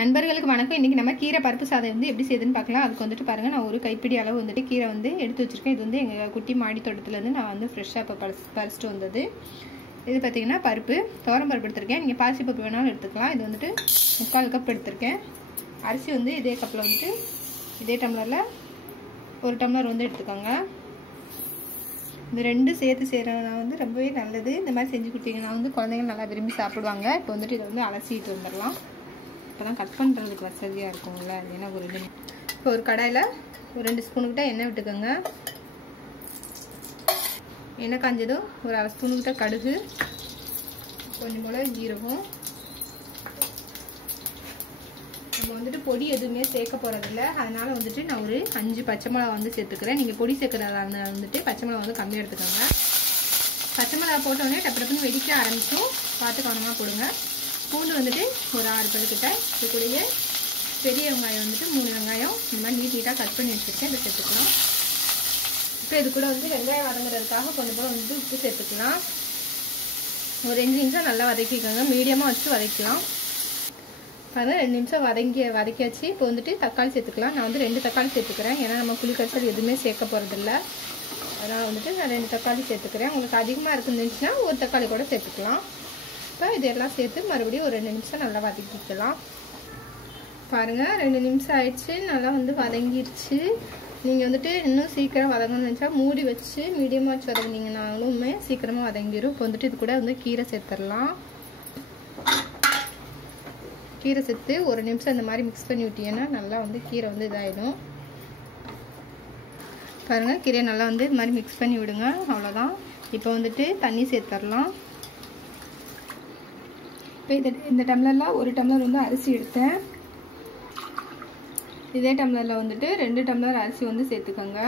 நண்பர்களுக்கு வணக்கம். இன்றைக்கி நம்ம கீரை பருப்பு சாதம் வந்து எப்படி செய்யுதுன்னு பார்க்கலாம். அதுக்கு வந்துட்டு பாருங்கள், நான் ஒரு கைப்பிடி அளவு வந்துட்டு கீரை வந்து எடுத்து வச்சுருக்கேன். இது வந்து எங்கள் குட்டி மாடி தோட்டத்துலேருந்து நான் வந்து ஃப்ரெஷ்ஷாக இப்போ பறிச்சிட்டு வந்தது. இது பார்த்திங்கன்னா பருப்பு, துவரம் பருப்பு எடுத்திருக்கேன். நீங்கள் பாசி பருப்பு வேணாலும் எடுத்துக்கலாம். இது வந்துட்டு 3/4 கப் எடுத்திருக்கேன். அரிசி வந்து இதே கப்பில் வந்துட்டு இதே டம்ளரில் 1 டம்ளர் வந்து எடுத்துக்கோங்க. இந்த ரெண்டும் சேர்த்து செய்கிறதுனா வந்து ரொம்பவே நல்லது. இந்த மாதிரி செஞ்சு கொடுத்தீங்கன்னா வந்து குழந்தைங்க நல்லா விரும்பி சாப்பிடுவாங்க. இப்போ வந்துட்டு இதை வந்து அலசிட்டு வந்துடலாம். இப்போ தான் கட் பண்ணுறதுக்கு வசதியாக இருக்குங்களா. ஏன்னா இப்போ ஒரு கடாயில் ஒரு 2 ஸ்பூனுக்கிட்ட எண்ணெய் விட்டுக்கோங்க. எண்ணெய் காஞ்சதும் ஒரு 1/2 ஸ்பூனுக்கிட்ட கடுகு, கொஞ்சம் போல் ஜீரகம். நம்ம வந்துட்டு பொடி எதுவுமே சேர்க்க போகிறதில்ல. அதனால் வந்துட்டு நான் ஒரு 5 பச்சை மிளகா வந்து சேர்த்துக்கிறேன். நீங்கள் பொடி சேர்க்குறதா வந்துட்டு பச்சை மிளகா வந்து கம்மியாக எடுத்துக்கோங்க. பச்சை மிளகா போட்டோடனே டப்புன்னு வெடிக்க ஆரம்பிச்சும் பார்த்து கவனமாக போடுங்க. பூண்டு வந்துட்டு ஒரு 6 பல்லுக்கிட்ட. இது கூடயே பெரிய வெங்காயம் வந்துட்டு 3 வெங்காயம் இந்த மாதிரி நீட்டாக கட் பண்ணி வச்சுருக்கேன். இதை சேர்த்துக்கலாம். இப்போ இது கூட வந்து வெங்காயம் வதங்குறதுக்காக கொஞ்சம் போல் வந்துட்டு உப்பு சேர்த்துக்கலாம். ஒரு 2 நிமிஷம் நல்லா வதக்கிக்கோங்க. மீடியமாக வச்சு வதக்கலாம். அதனால் 2 நிமிஷம் வதக்கியாச்சு. இப்போ வந்துட்டு தக்காளி சேர்த்துக்கலாம். நான் வந்து 2 தக்காளி சேர்த்துக்கிறேன். ஏன்னா நம்ம புளி கரைசல் எதுவுமே சேர்க்க போகிறதில்ல. அதனால் வந்துட்டு நான் 2 தக்காளி சேர்த்துக்கிறேன். உங்களுக்கு அதிகமாக இருக்குதுச்சுன்னா ஒரு தக்காளி கூட சேர்த்துக்கலாம். இப்போ இதெல்லாம் சேர்த்து மறுபடியும் ஒரு 2 நிமிஷம் நல்லா வதக்கிக்கலாம். பாருங்கள், 2 நிமிஷம் ஆயிடுச்சு. நல்லா வந்து வதங்கிடுச்சு. நீங்கள் வந்துட்டு இன்னும் சீக்கிரம் வதங்கணும்னு நினச்சா மூடி வச்சு மீடியமாக வச்சு வதங்கினீங்கனாலுமே சீக்கிரமாக வதங்கிடும். இப்போ வந்துட்டு இது கூட வந்து கீரை சேர்த்துடலாம். கீரை சேர்த்து ஒரு நிமிஷம் இந்த மாதிரி மிக்ஸ் பண்ணி விட்டீங்கன்னா நல்லா வந்து கீரை வந்து இதாகிடும். பாருங்கள், கீரையை நல்லா வந்து இது மாதிரி மிக்ஸ் பண்ணி விடுங்க. அவ்வளோதான். இப்போ வந்துட்டு தண்ணி சேர்த்துடலாம். இப்போ இந்த டம்ளரில் 1 டம்ளர் வந்து அரிசி எடுத்தேன். இதே டம்ளரில் வந்துட்டு 2 டம்ளர் அரிசி வந்து சேர்த்துக்கோங்க.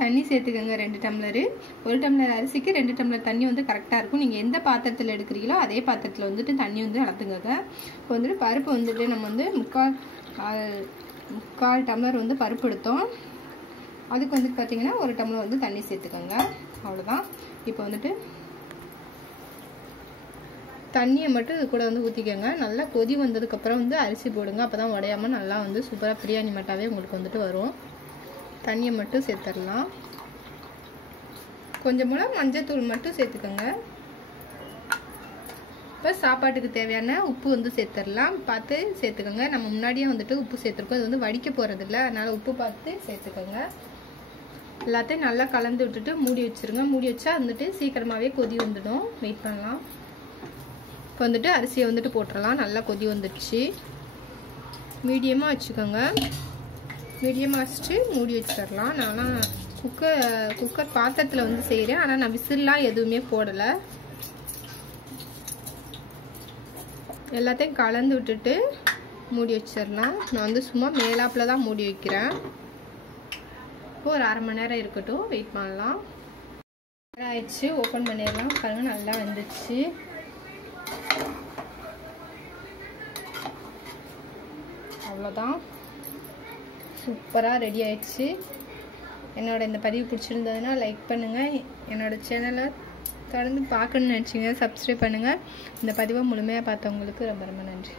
தண்ணி சேர்த்துக்கோங்க 2 டம்ளரு. 1 டம்ளர் அரிசிக்கு 2 டம்ளர் தண்ணி வந்து கரெக்டாக இருக்கும். நீங்கள் எந்த பாத்திரத்தில் எடுக்கிறீங்களோ அதே பாத்திரத்தில் வந்துட்டு தண்ணி வந்து அளந்துக்கோங்க. இப்போ வந்துட்டு பருப்பு வந்துட்டு நம்ம வந்து 3/4 டம்ளர் வந்து பருப்பு எடுத்தோம். அதுக்கு வந்துட்டு பார்த்திங்கன்னா 1 டம்ளர் வந்து தண்ணி சேர்த்துக்கோங்க. அவ்வளோதான். இப்போ வந்துட்டு தண்ணியை மட்டும் இது கூட வந்து ஊற்றிக்கோங்க. நல்லா கொதி வந்ததுக்கப்புறம் வந்து அரிசி போடுங்க. அப்போ தான் உடையாமல் நல்லா வந்து சூப்பராக பிரியாணி மட்டாவே உங்களுக்கு வந்துட்டு வரும். தண்ணியை மட்டும் சேர்த்துடலாம். கொஞ்சம் போல் மஞ்சத்தூள் மட்டும் சேர்த்துக்கோங்க. இப்போ சாப்பாட்டுக்கு தேவையான உப்பு வந்து சேர்த்துடலாம். பார்த்து சேர்த்துக்கோங்க. நம்ம முன்னாடியே வந்துட்டு உப்பு சேர்த்துருக்கோம். இது வந்து வடிக்க போகிறதில்ல. அதனால் உப்பு பார்த்து சேர்த்துக்கோங்க. எல்லாத்தையும் நல்லா கலந்து விட்டுட்டு மூடி வச்சுருங்க. மூடி வச்சா வந்துட்டு சீக்கிரமாகவே கொதி வந்துடும். வெயிட் பண்ணலாம். இப்போ வந்துட்டு அரிசியை வந்துட்டு போட்டுடலாம். நல்லா கொதி வந்துடுச்சு. மீடியமாக வச்சுக்கோங்க. மீடியமாக வச்சுட்டு மூடி வச்சிடலாம். நான்லாம் குக்கர் பாத்திரத்தில் வந்து செய்கிறேன். ஆனால் நான் விசில்லாம் எதுவுமே போடலை. எல்லாத்தையும் கலந்து விட்டுட்டு மூடி வச்சிடலாம். நான் வந்து சும்மா மேலாப்பில் தான் மூடி வைக்கிறேன். இப்போ ஒரு 1/2 மணி நேரம் இருக்கட்டும். வெயிட் பண்ணலாம். ஆயிடுச்சு. ஓப்பன் பண்ணிடலாம். பாருங்கள், நல்லா வந்துடுச்சு. அவ்வளோதான், சூப்பராக ரெடி ஆயிடுச்சு. என்னோட இந்த பதிவு பிடிச்சிருந்ததுன்னா லைக் பண்ணுங்கள். என்னோட சேனலை தொடர்ந்து பார்க்கணுன்னு நினச்சிங்க சப்ஸ்கிரைப் பண்ணுங்கள். இந்த பதிவை முழுமையாக பார்த்தவங்களுக்கு ரொம்ப ரொம்ப நன்றி.